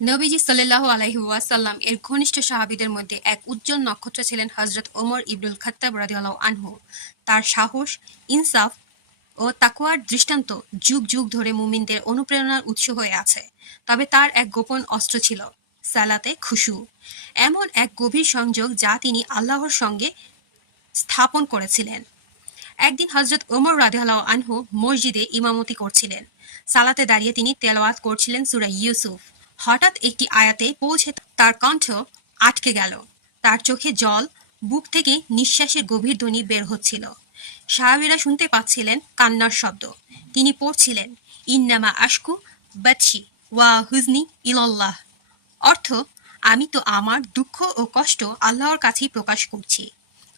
নবীজি সাল্লাল্লাহু আলাইহি ওয়াসাল্লাম এর ঘনিষ্ঠ সাহাবীদের মধ্যে এক উজ্জ্বল নক্ষত্র ছিলেন হযরত ওমর ইবনুল খাত্তাব রাদিয়াল্লাহু আনহু। তার সাহস, ইনসাফ ও তাকওয়ার দৃষ্টান্ত যুগ যুগ ধরে মুমিনদের অনুপ্রেরণার উৎস হয়ে আছে। তবে তার এক গোপন অস্ত্র ছিল সালাতে খুশু, এমন এক গভীর সংযোগ যা তিনি আল্লাহর সঙ্গে স্থাপন করেছিলেন। একদিন হযরত ওমর রাদিয়াল্লাহু আনহু মসজিদে ইমামতি করছিলেন। সালাতে দাঁড়িয়ে তিনি তেলাওয়াত করছিলেন সূরা ইউসুফ। হঠাৎ একটি আয়াতে পৌঁছে তার কণ্ঠ আটকে গেল। তার চোখে জল, বুক থেকে নিঃশ্বাসের গভীর ধ্বনি বের হচ্ছিল। সাহাবীরা শুনতে পাচ্ছিলেন কান্নার শব্দ। তিনি পড়ছিলেন, ইন্নামা আশকু বাতশি ওয়া হুজনি ইলাল্লাহ। অর্থ, আমি তো আমার দুঃখ ও কষ্ট আল্লাহর কাছেই প্রকাশ করছি।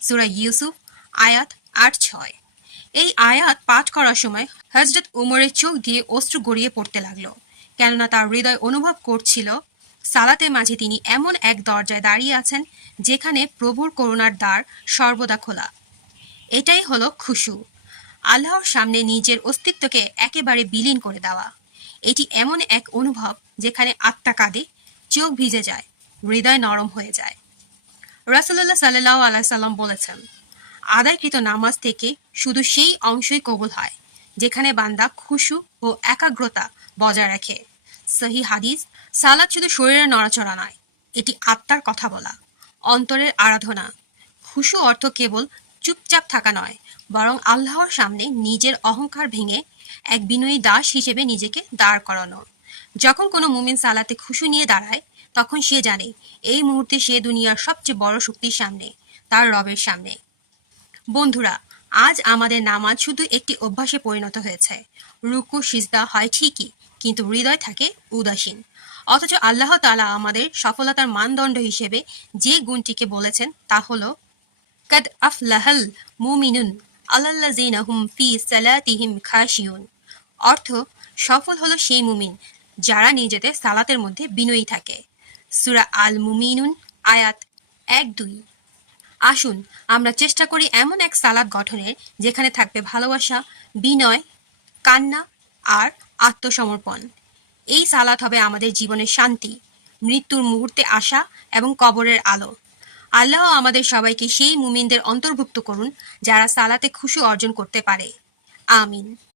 সূরা ইউসুফ আয়াত ৮-৬। এই আয়াত পাঠ করার সময় হযরত উমরের চোখ দিয়ে অশ্রু গড়িয়ে পড়তে লাগলো, কেননা তার হৃদয় অনুভব করছিল সালাতের মাঝে তিনি এমন এক দরজায় দাঁড়িয়ে আছেন যেখানে প্রভুর করুণার দ্বার সর্বদা খোলা। এটাই হলো খুশু, আল্লাহর সামনে নিজের অস্তিত্বকে একেবারে বিলীন করে দেওয়া। এটি এমন এক অনুভব যেখানে আত্মা কাঁদে, চোখ ভিজে যায়, হৃদয় নরম হয়ে যায়। রাসূলুল্লাহ সাল্লাল্লাহু আলাইহি সাল্লাম বলেছেন, আদায়কৃত নামাজ থেকে শুধু সেই অংশই কবুল হয় যেখানে বান্দা খুশু ও একাগ্রতা বজায় রাখে। সহিহ হাদিস। সালাত শুধু শরীরের নড়াচড়া নয়, এটি আত্মার কথা বলা, অন্তরের আরাধনা। খুশু অর্থ কেবল চুপচাপ থাকা নয়, বরং আল্লাহর সামনে নিজের অহংকার ভেঙে এক বিনয়ী দাস হিসেবে নিজেকে দাঁড় করানো। যখন কোনো মুমিন সালাতে খুশু নিয়ে দাঁড়ায়, তখন সে জানে এই মুহূর্তে সে দুনিয়ার সবচেয়ে বড় শক্তির সামনে, তার রবের সামনে। বন্ধুরা, আজ আমাদের নামাজ শুধু একটি অভ্যাসে পরিণত হয়েছে। রুকু সিজদা হয় ঠিকই, কিন্তু হৃদয় থাকে উদাসীন। অথচ আল্লাহ তাআলা আমাদের সফলতার মানদণ্ড হিসেবে যে গুণটিকে বলেছেন তা হলো কাদ আফলাহাল মুমিনুন আল্লাযীনা হুম ফি সালাতিহিম খাশিউন। অর্থ, সফল হলো সেই মুমিন যারা নিজেদের সালাতের মধ্যে বিনয়ী থাকে। সূরা আল মুমিনুন আয়াত ১-২। আসুন আমরা চেষ্টা করি এমন এক সালাত গঠনের যেখানে থাকবে ভালোবাসা, বিনয়, কান্না আর আত্মসমর্পণ। এই সালাত হবে আমাদের জীবনের শান্তি, মৃত্যুর মুহূর্তে আশা এবং কবরের আলো। আল্লাহ আমাদের সবাইকে সেই মুমিনদের অন্তর্ভুক্ত করুন যারা সালাতে খুশু অর্জন করতে পারে। আমিন।